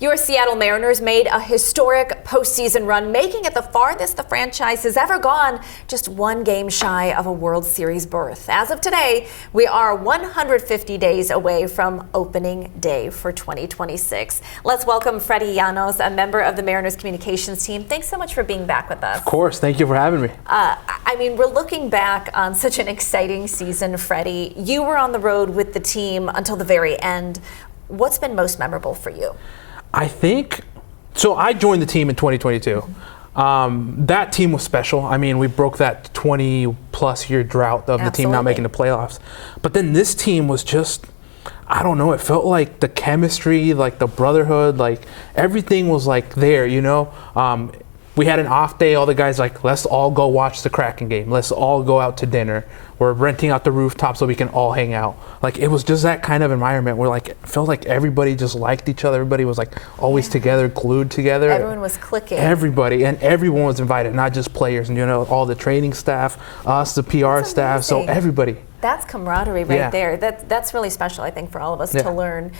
Your Seattle Mariners made a historic postseason run, making it the farthest the franchise has ever gone, just one game shy of a World Series berth. As of today, we are 150 days away from opening day for 2026. Let's welcome Fredi Llanos, a member of the Mariners communications team. Thanks so much for being back with us. Of course, thank you for having me. I mean, we're looking back on such an exciting season, Fredi. You were on the road with the team until the very end. What's been most memorable for you? I think, so I joined the team in 2022. That team was special. I mean, we broke that 20-plus year drought of the team not making the playoffs. But then this team was just, I don't know, it felt like the chemistry, like the brotherhood, like everything was like there, you know? We had an off day, all the guys like, let's all go watch the Kraken game. Let's all go out to dinner. We're renting out the rooftop so we can all hang out. Like, it was just that kind of environment where like, it felt like everybody just liked each other. Everybody was like always together, glued together. Everyone was clicking. Everybody, and everyone was invited, not just players, and you know, all the training staff, us, the PR staff, so everybody. That's camaraderie right there. That's really special, I think, for all of us to learn.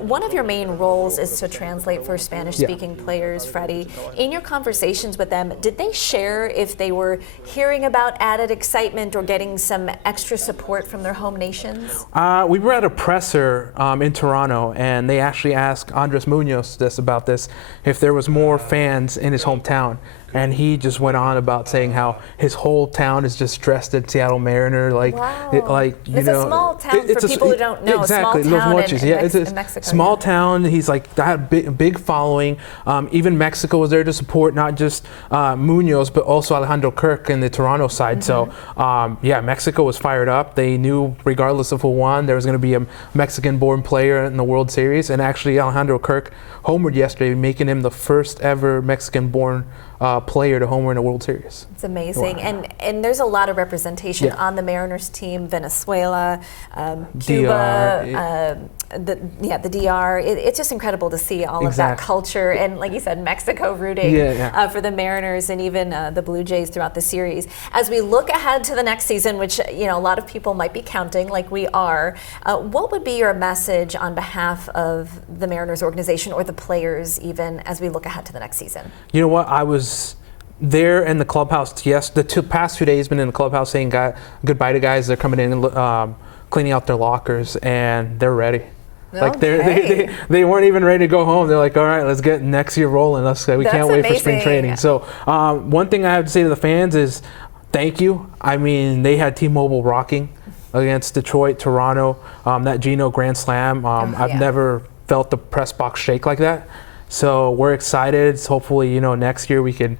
One of your main roles is to translate for Spanish-speaking players, Fredi. In your conversations with them, did they share if they were hearing about added excitement or getting some extra support from their home nations? We were at a presser in Toronto, and they actually asked Andres Munoz about this, if there was more fans in his hometown. And he just went on about saying how his whole town is just dressed in Seattle Mariner, like, it's a small town for people who don't know. Exactly, a small town it's a Mexico, small town. He's like that big following. Even Mexico was there to support not just Munoz, but also Alejandro Kirk in the Toronto side. So Mexico was fired up. They knew regardless of who won, there was going to be a Mexican-born player in the World Series. And actually, Alejandro Kirk homered yesterday, making him the first ever Mexican-born player to homer in a World Series. It's amazing. Wow. And there's a lot of representation on the Mariners team. Venezuela, Cuba, the DR. It's just incredible to see all of that culture. And like you said, Mexico rooting for the Mariners and even the Blue Jays throughout the series. As we look ahead to the next season, which a lot of people might be counting like we are, what would be your message on behalf of the Mariners organization or the players even as we look ahead to the next season? You know what? I was there in the clubhouse. Yes, the past 2 days been in the clubhouse saying goodbye to guys. They're coming in and cleaning out their lockers, and they're ready. Like they weren't even ready to go home. They're like, all right, let's get next year rolling. We can't wait for spring training. So one thing I have to say to the fans is thank you. I mean, they had T-Mobile rocking against Detroit, Toronto. That Geno Grand Slam. I've never felt the press box shake like that. So we're excited. Hopefully, next year we can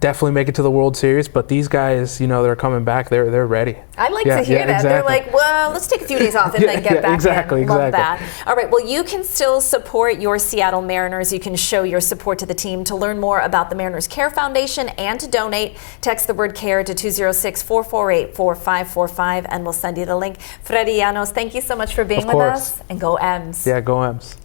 definitely make it to the World Series. But these guys, they're coming back. They're ready. I like to hear that. Exactly. They're like, well, let's take a few days off and then get back exactly, in. Love that. All right. Well, you can still support your Seattle Mariners. You can show your support to the team. To learn more about the Mariners Care Foundation and to donate, text the word CARE to 206-448-4545, and we'll send you the link. Fredi Llanos, thank you so much for being with us. And go M's. Yeah, go M's.